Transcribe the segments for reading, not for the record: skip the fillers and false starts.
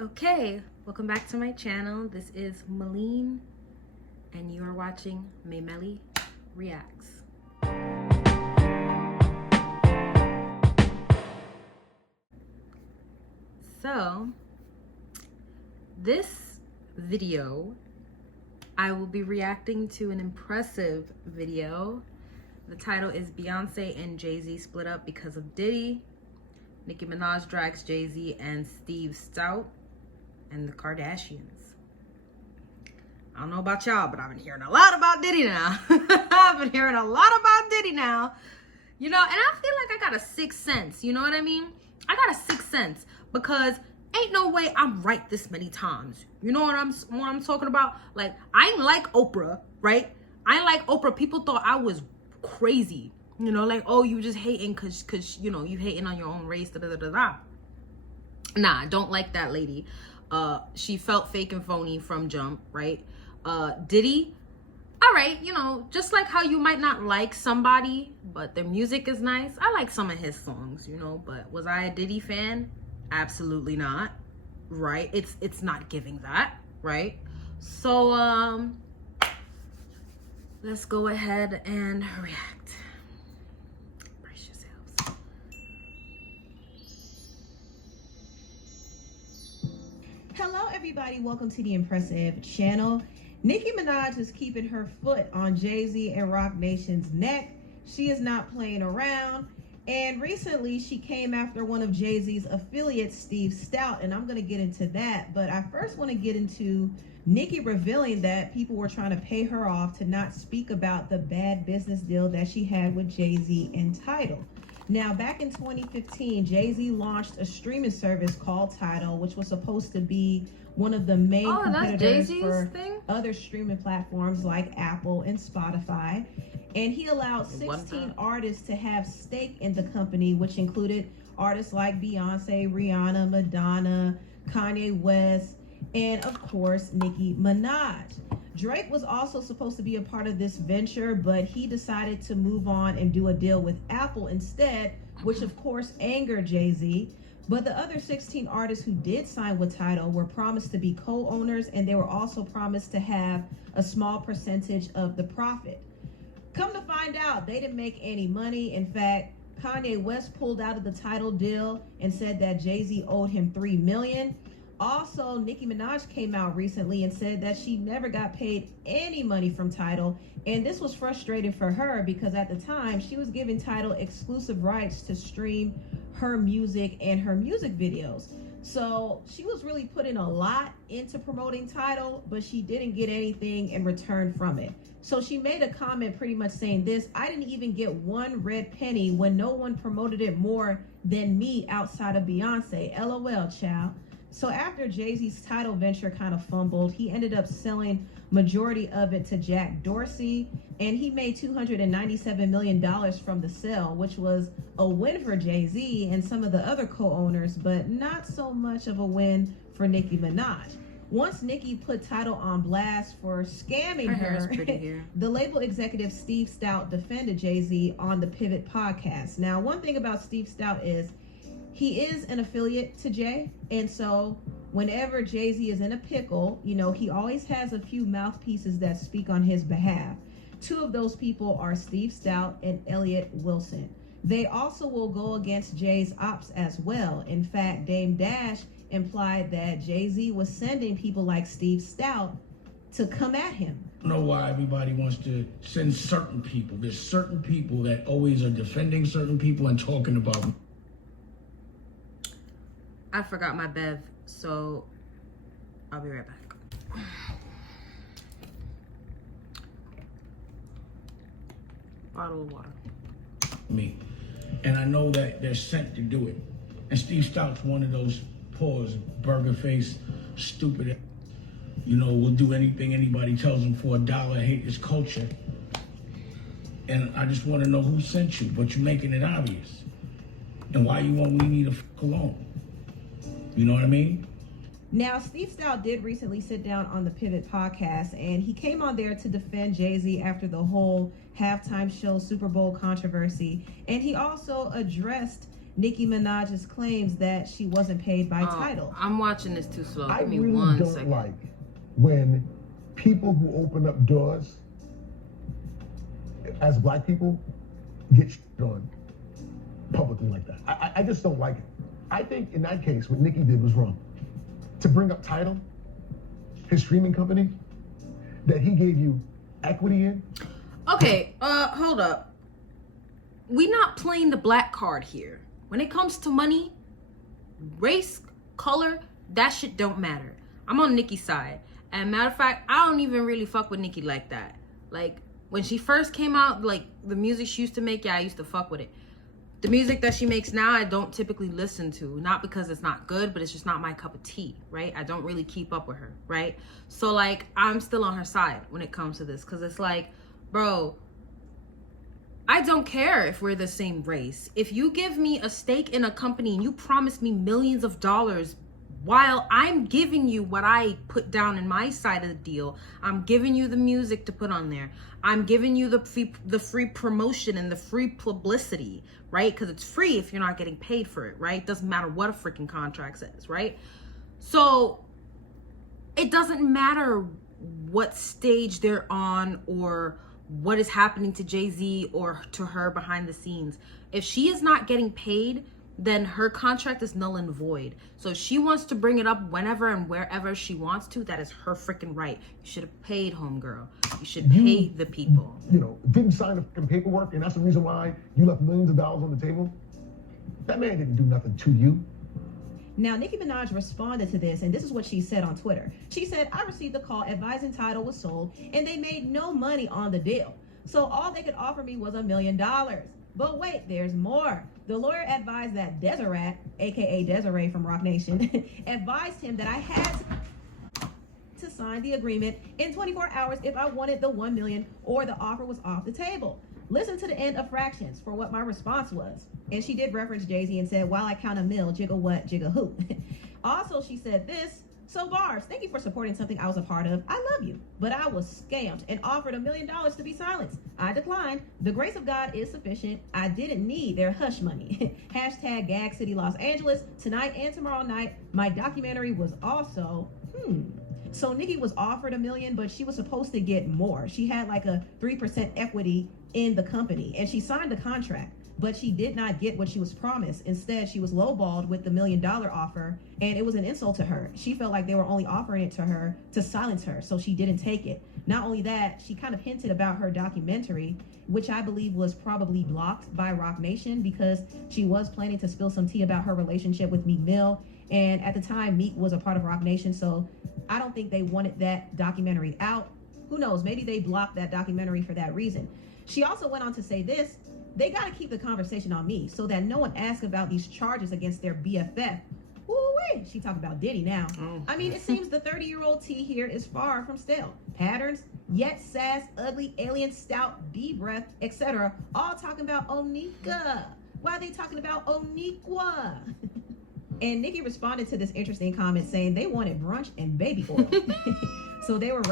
Okay, welcome back to my channel. This is Malene, and you are watching MéMéReacts. So, this video, I will be reacting to an impressive video. The title is Beyoncé and Jay-Z split up because of Diddy. Nicki Minaj drags Jay-Z and Steve Stout and the Kardashians. I don't know about y'all, but I've been hearing a lot about Diddy now. I've been hearing a lot about Diddy now. You know, and I feel like I got a sixth sense. You know what I mean? I got a sixth sense because ain't no way I'm right this many times. You know what I'm talking about? Like, I ain't like Oprah, right? I ain't like Oprah. People thought I was crazy. You know, like, oh, you just hating cause you know, you hating on your own race, da-da-da-da-da. Nah, I don't like that lady. She felt fake and phony from jump, right? Diddy, all right, you know, just like how you might not like somebody, but their music is nice. I like some of his songs, you know, but was I a Diddy fan? Absolutely not, right? It's not giving that, right? So, let's go ahead and react. Brace yourselves. Hello everybody, welcome to the Impressive channel. Nicki Minaj is keeping her foot on Jay-Z and Roc Nation's neck. She is not playing around. And recently she came after one of Jay-Z's affiliates, Steve Stout, and I'm going to get into that. But I first want to get into Nicki revealing that people were trying to pay her off to not speak about the bad business deal that she had with Jay-Z and Tidal. Now, back in 2015, Jay-Z launched a streaming service called Tidal, which was supposed to be one of the main competitors for other streaming platforms like Apple and Spotify. And he allowed 16 artists to have stake in the company, which included artists like Beyoncé, Rihanna, Madonna, Kanye West, and of course, Nicki Minaj. Drake was also supposed to be a part of this venture, but he decided to move on and do a deal with Apple instead, which of course angered Jay-Z. But the other 16 artists who did sign with Tidal were promised to be co-owners, and they were also promised to have a small percentage of the profit. Come to find out, they didn't make any money. In fact, Kanye West pulled out of the Tidal deal and said that Jay-Z owed him $3 million. Also, Nicki Minaj came out recently and said that she never got paid any money from Tidal, and this was frustrating for her because at the time she was giving Tidal exclusive rights to stream her music and her music videos. So she was really putting a lot into promoting Tidal, but she didn't get anything in return from it. So she made a comment pretty much saying this: I didn't even get one red penny when no one promoted it more than me outside of Beyonce. LOL, child. So after Jay-Z's Tidal venture kind of fumbled, he ended up selling majority of it to Jack Dorsey, and he made $297 million from the sale, which was a win for Jay-Z and some of the other co-owners, but not so much of a win for Nicki Minaj. Once Nicki put Tidal on blast for scamming her, the label executive Steve Stout defended Jay-Z on the Pivot podcast. Now, one thing about Steve Stout is he is an affiliate to Jay, and so whenever Jay-Z is in a pickle, you know, he always has a few mouthpieces that speak on his behalf. Two of those people are Steve Stout and Elliott Wilson. They also will go against Jay's ops as well. In fact, Dame Dash implied that Jay-Z was sending people like Steve Stout to come at him. I don't know why everybody wants to send certain people. There's certain people that always are defending certain people and talking about them. I forgot my bev, so I'll be right back. Bottle of water. Me. And I know that they're sent to do it. And Steve Stout's one of those pause, burger face, stupid, you know, will do anything anybody tells him for $1, hate his culture. And I just want to know who sent you, but you're making it obvious. And why you won't leave me the fuck alone. You know what I mean? Now, Steve Stout did recently sit down on the Pivot podcast, and he came on there to defend Jay-Z after the whole halftime show Super Bowl controversy. And he also addressed Nicki Minaj's claims that she wasn't paid by Tidal. I'm watching this too slow. I Give me really 1 don't second. like when people who open up doors as black people get shit on publicly like that. I just don't like it. I think in that case, what Nicki did was wrong. To bring up Tidal, his streaming company, that he gave you equity in. Okay, hold up. We not playing the black card here. When it comes to money, race, color, that shit don't matter. I'm on Nicki's side. And matter of fact, I don't even really fuck with Nicki like that. Like, when she first came out, like, the music she used to make, yeah, I used to fuck with it. The music that she makes now, I don't typically listen to. Not because it's not good, but it's just not my cup of tea, right? I don't really keep up with her, right? So, like, I'm still on her side when it comes to this. Because it's like, bro, I don't care if we're the same race. If you give me a stake in a company and you promise me millions of dollars while I'm giving you what I put down in my side of the deal, I'm giving you the music to put on there. I'm giving you the free promotion and the free publicity, right? Because it's free if you're not getting paid for it, right? Doesn't matter what a freaking contract says, right? So it doesn't matter what stage they're on or what is happening to Jay-Z or to her behind the scenes. If she is not getting paid, then her contract is null and void. So if she wants to bring it up whenever and wherever she wants to, that is her freaking right. You should have paid, homegirl. You should pay the people. You know, didn't sign the fucking paperwork, and that's the reason why you left millions of dollars on the table. That man didn't do nothing to you. Now, Nicki Minaj responded to this, and this is what she said on Twitter. She said, I received a call advising Tidal was sold, and they made no money on the deal. So all they could offer me was $1 million. But wait, there's more. The lawyer advised that Deseret, aka Desiree from Rock Nation, advised him that I had to sign the agreement in 24 hours if I wanted the $1 million or the offer was off the table. Listen to the end of fractions for what my response was. And she did reference Jay-Z and said, while I count a mill, jigga what, jigga who. Also, she said this. So Barbs, thank you for supporting something I was a part of. I love you, but I was scammed and offered $1 million to be silenced. I declined. The grace of God is sufficient. I didn't need their hush money. Hashtag Gag City Los Angeles. Tonight and tomorrow night, my documentary was also, So Nicki was offered $1 million, but she was supposed to get more. She had like a 3% equity in the company, and she signed the contract. But she did not get what she was promised. Instead, she was lowballed with the $1 million offer, and it was an insult to her. She felt like they were only offering it to her to silence her, so she didn't take it. Not only that, she kind of hinted about her documentary, which I believe was probably blocked by Rock Nation because she was planning to spill some tea about her relationship with Meek Mill. And at the time, Meek was a part of Rock Nation, so I don't think they wanted that documentary out. Who knows? Maybe they blocked that documentary for that reason. She also went on to say this. They got to keep the conversation on me so that no one asks about these charges against their BFF. Ooh-wee. She talked about Diddy now. I mean, it seems the 30-year-old T here is far from stale. Patterns, yet sass, ugly, alien, stout, D-breath, etc. All talking about Onika. Why are they talking about Oniqua? And Nicki responded to this interesting comment saying they wanted brunch and baby oil. So they were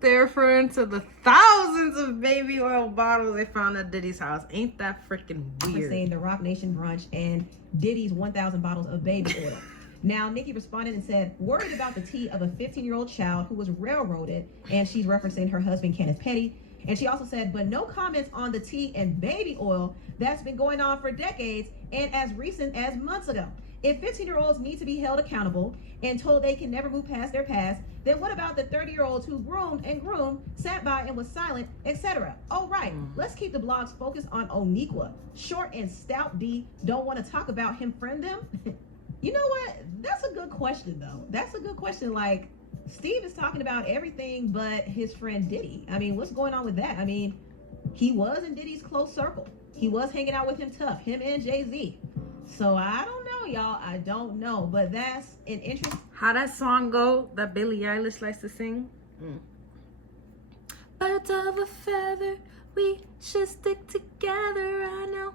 They're referring to the thousands of baby oil bottles they found at Diddy's house. Ain't that freaking weird? Saying the Rock Nation brunch and Diddy's 1,000 bottles of baby oil. Now, Nicki responded and said, worried about the tea of a 15-year-old child who was railroaded, and she's referencing her husband, Kenneth Petty. And she also said, but no comments on the tea and baby oil that's been going on for decades and as recent as months ago. If 15-year-olds need to be held accountable and told they can never move past their past, then what about the 30-year-olds who groomed, sat by and was silent, etc.? Oh, right. Let's keep the blogs focused on Oniqua. Short and stout D don't want to talk about him, friend them? You know what? That's a good question, though. That's a good question. Like, Steve is talking about everything but his friend Diddy. I mean, what's going on with that? I mean, he was in Diddy's close circle. He was hanging out with him tough, him and Jay-Z. So I don't know, y'all. I don't know. But that's an interest. How that song go that Billie Eilish likes to sing? Birds of a feather, we should stick together. I know.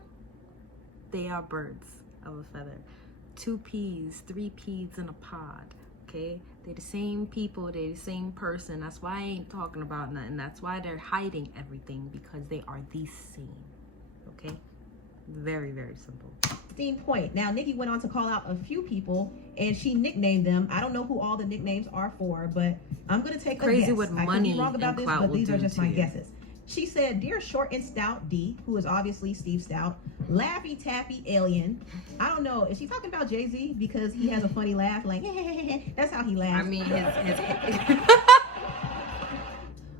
They are birds of a feather. 2 peas, 3 peas in a pod. Okay? They're the same people. They're the same person. That's why I ain't talking about nothing. That's why they're hiding everything, because they are the same. Okay? Very, very simple. Point. Now, Nicki went on to call out a few people, and she nicknamed them. I don't know who all the nicknames are for, but I'm going to take a guess. What I could money be wrong about and this, clout but will these are do just to my you. guesses. She said, "Dear Short and Stout D," who is obviously Steve Stout, "Laffy Taffy Alien." I don't know. Is she talking about Jay-Z because he has a funny laugh? Like, that's how he laughs. I mean, his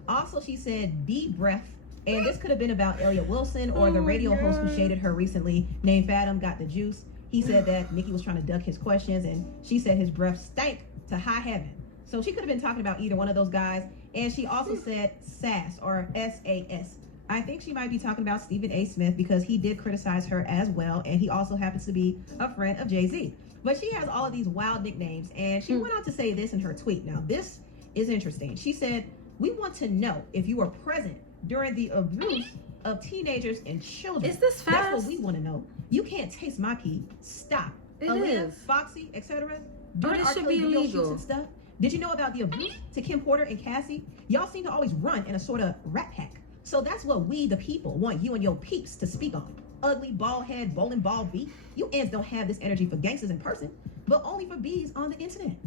Also, she said, "D Breath." And this could have been about Elliot Wilson or the radio host who shaded her recently, named Fathom Got the Juice. He said that Nicki was trying to duck his questions, and she said his breath stank to high heaven. So she could have been talking about either one of those guys. And she also said SAS or SAS. I think she might be talking about Stephen A. Smith because he did criticize her as well, and he also happens to be a friend of Jay-Z. But she has all of these wild nicknames, and she went on to say this in her tweet. Now, this is interesting. She said, "We want to know if you were present during the abuse of teenagers and children." Is this fast? That's what we want to know. You can't taste my pee. Stop. It Aaliyah, is. Foxy, etc. But it should be illegal. And stuff. Did you know about the abuse to Kim Porter and Cassie? Y'all seem to always run in a sort of rat pack. So that's what we, the people, want you and your peeps to speak on. Ugly, bald head, bowling ball beat. You ants don't have this energy for gangsters in person, but only for bees on the internet.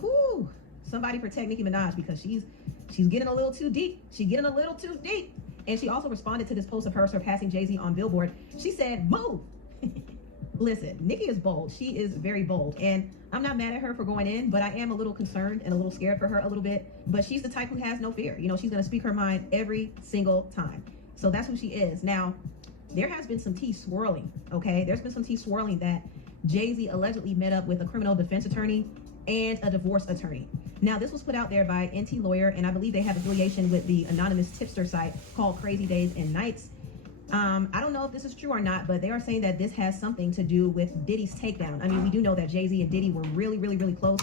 Whew. Somebody protect Nicki Minaj because she's getting a little too deep. She's getting a little too deep. And she also responded to this post of her surpassing Jay-Z on Billboard. She said, "Move." Listen, Nicki is bold. She is very bold. And I'm not mad at her for going in, but I am a little concerned and a little scared for her a little bit. But she's the type who has no fear. You know, she's going to speak her mind every single time. So that's who she is. Now, there has been some tea swirling, okay? There's been some tea swirling that Jay-Z allegedly met up with a criminal defense attorney and a divorce attorney. Now, this was put out there by NT Lawyer, and I believe they have affiliation with the anonymous tipster site called Crazy Days and Nights. I don't know if this is true or not, but they are saying that this has something to do with Diddy's takedown. I mean, we do know that Jay-Z and Diddy were really, really, really close.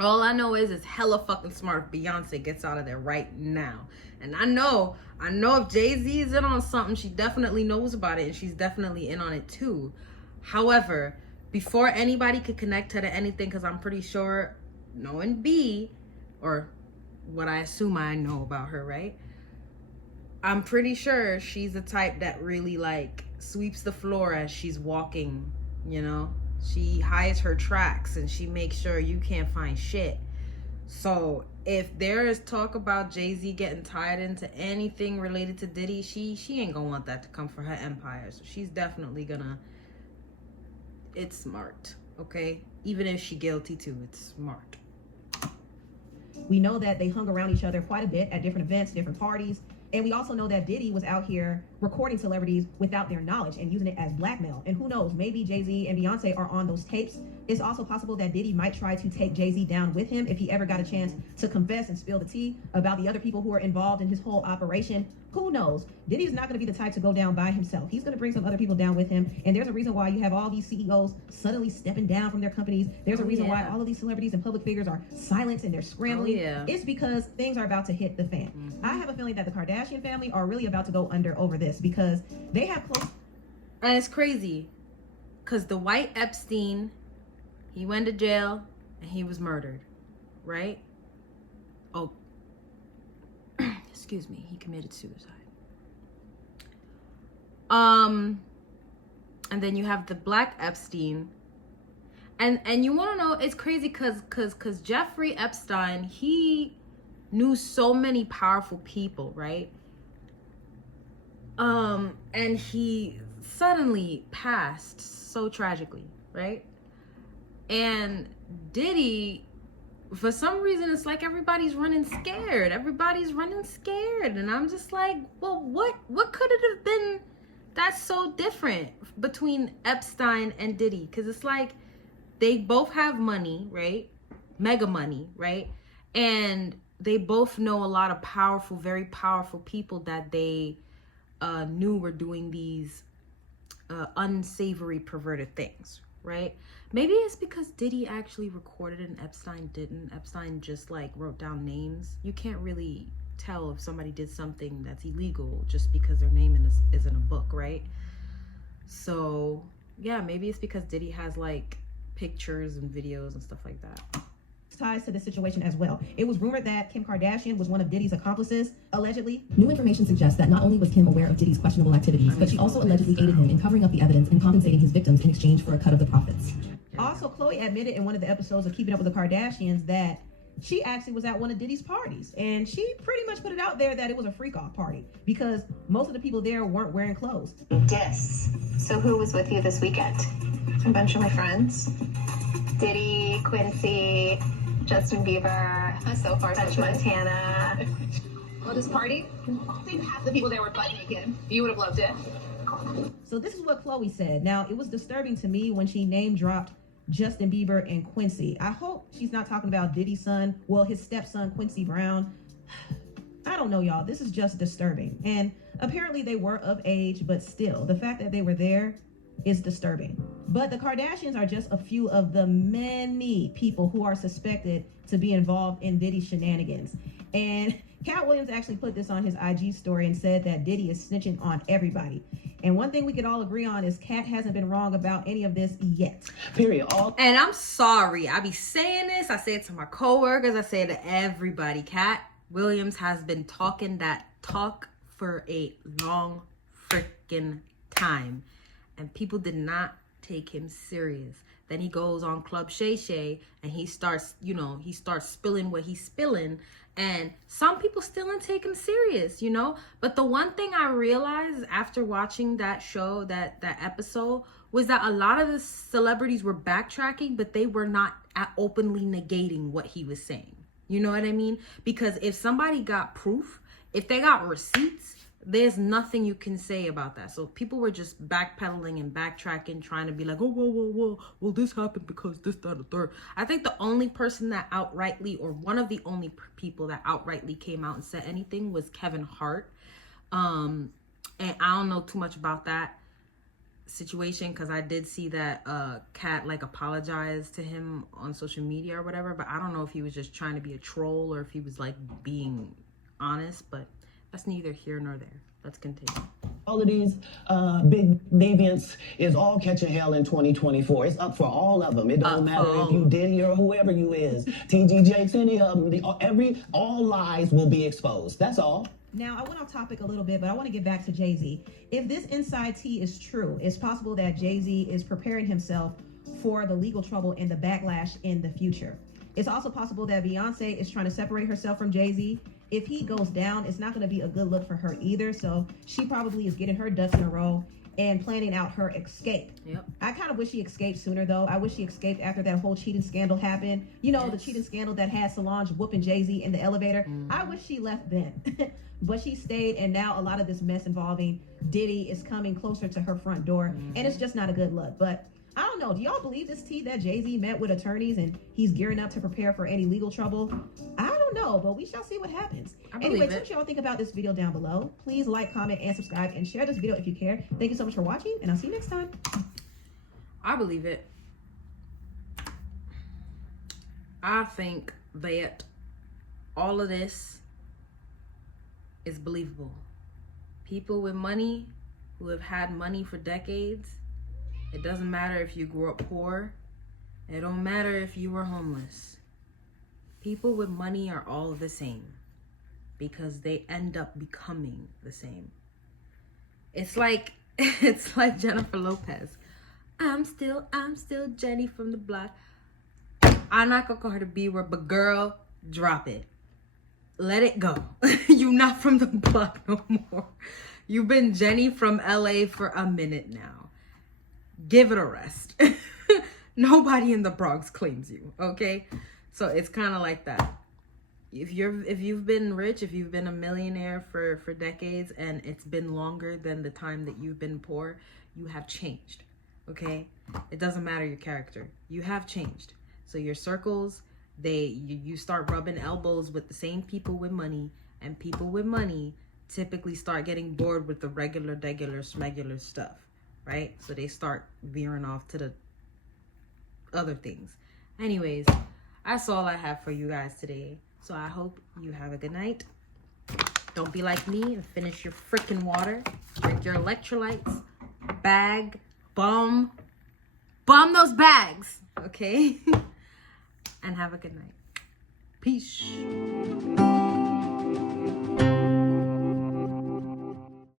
All I know is it's hella fucking smart if Beyonce gets out of there right now. And I know if Jay-Z is in on something, she definitely knows about it, and she's definitely in on it too. However, before anybody could connect her to anything, because I'm pretty sure knowing B, or what I assume I know about her, right? I'm pretty sure she's the type that really like sweeps the floor as she's walking, you know? She hides her tracks and she makes sure you can't find shit. So if there is talk about Jay-Z getting tied into anything related to Diddy, she ain't gonna want that to come for her empire. So she's definitely gonna, it's smart, okay? Even if she guilty too, it's smart. We know that they hung around each other quite a bit at different events, different parties. And we also know that Diddy was out here recording celebrities without their knowledge and using it as blackmail. And who knows, maybe Jay-Z and Beyonce are on those tapes. It's also possible that Diddy might try to take Jay-Z down with him if he ever got a chance to confess and spill the tea about the other people who are involved in his whole operation. Who knows? Diddy is not going to be the type to go down by himself. He's going to bring some other people down with him. And there's a reason why you have all these CEOs suddenly stepping down from their companies. There's a reason why all of these celebrities and public figures are silent and they're scrambling. It's because things are about to hit the fan. I have a feeling that the Kardashian family are really about to go under over this because they have close. And it's crazy because the white Epstein, he went to jail and he was murdered, right? Oh, excuse me, he committed suicide. And then you have the black Epstein. And you want to know, it's crazy because Jeffrey Epstein, he knew so many powerful people, right? And he suddenly passed so tragically, right? And Diddy, for some reason, it's like everybody's running scared. Everybody's running scared. And I'm just like, well, what could it have been that's so different between Epstein and Diddy? Because it's like they both have money, right? Mega money, right? And they both know a lot of powerful, very powerful people that they knew were doing these unsavory, perverted things, right? Maybe it's because Diddy actually recorded and Epstein didn't. Epstein just like wrote down names. You can't really tell if somebody did something that's illegal just because their name is in a book, right? So yeah, maybe it's because Diddy has like pictures and videos and stuff like that. ties to this situation as well. It was rumored that Kim Kardashian was one of Diddy's accomplices, allegedly. New information suggests that not only was Kim aware of Diddy's questionable activities, but she also allegedly aided him in covering up the evidence and compensating his victims in exchange for a cut of the profits. Also, Khloe admitted in one of the episodes of Keeping Up with the Kardashians that she actually was at one of Diddy's parties, and she pretty much put it out there that it was a freak-off party because most of the people there weren't wearing clothes. Yes. So who was with you this weekend? A bunch of my friends. Diddy, Quincy, Justin Bieber, so far French Montana. Well, this party, I think half the people there were butt naked. You would have loved it. So this is what Khloe said. Now, it was disturbing to me when she name-dropped Justin Bieber and Quincy. I hope she's not talking about Diddy's son, well, his stepson, Quincy Brown. I don't know, y'all. This is just disturbing. And apparently they were of age, but still, the fact that they were there is disturbing. But the Kardashians are just a few of the many people who are suspected to be involved in Diddy's shenanigans. And Cat Williams actually put this on his IG story and said that Diddy is snitching on everybody. And one thing we could all agree on is Cat hasn't been wrong about any of this yet. Period. And I'm sorry. I be saying this. I say it to my coworkers. I say it to everybody. Cat Williams has been talking that talk for a long freaking time. And people did not take him serious. Then he goes on Club Shay Shay and he starts spilling what he's spilling. And some people still didn't take him serious, But the one thing I realized after watching that show, that episode, was that a lot of the celebrities were backtracking, but they were not openly negating what he was saying. You know what I mean? Because if somebody got proof, if they got receipts, there's nothing you can say about that. So people were just backpedaling and backtracking, trying to be like, oh, whoa, well, this happened because this, that, or third. I think the only person that outrightly, or one of the only people that outrightly came out and said anything was Kevin Hart. And I don't know too much about that situation because I did see that Kat apologized to him on social media or whatever, but I don't know if he was just trying to be a troll or if he was being honest, but that's neither here nor there. Let's continue. All of these big deviants is all catching hell in 2024. It's up for all of them. It don't matter if you Diddy or whoever you is. TG Jakes, any of them. All lies will be exposed. That's all. Now, I went off topic a little bit, but I want to get back to Jay-Z. If this inside tea is true, it's possible that Jay-Z is preparing himself for the legal trouble and the backlash in the future. It's also possible that Beyonce is trying to separate herself from Jay-Z. If he goes down, it's not going to be a good look for her either. So she probably is getting her ducks in a row and planning out her escape. Yep. I kind of wish she escaped sooner, though. I wish she escaped after that whole cheating scandal happened. The cheating scandal that had Solange whooping Jay-Z in the elevator. I wish she left then. But she stayed, and now a lot of this mess involving Diddy is coming closer to her front door. And it's just not a good look. But I don't know. Do y'all believe this tea that Jay-Z met with attorneys and he's gearing up to prepare for any legal trouble? I don't know, but we shall see what happens. Anyway, what y'all think about this video down below. Please like, comment, and subscribe, and share this video if you care. Thank you so much for watching, and I'll see you next time. I believe it. I think that all of this is believable. People with money who have had money for decades, it doesn't matter if you grew up poor. It don't matter if you were homeless. People with money are all the same because they end up becoming the same. It's like Jennifer Lopez. I'm still Jenny from the block. I'm not gonna call her the B word, but girl, drop it. Let it go. You not from the block no more. You've been Jenny from LA for a minute now. Give it a rest. Nobody in the Bronx claims you, okay? So it's kind of like that. If you've been rich, if you've been a millionaire for decades and it's been longer than the time that you've been poor, you have changed, okay? It doesn't matter your character. You have changed. So your circles, you start rubbing elbows with the same people with money, and people with money typically start getting bored with the regular smegular stuff, right? So they start veering off to the other things. Anyways, that's all I have for you guys today. So I hope you have a good night. Don't be like me and finish your freaking water. Drink your electrolytes. Bag. Bomb those bags. Okay? And have a good night. Peace.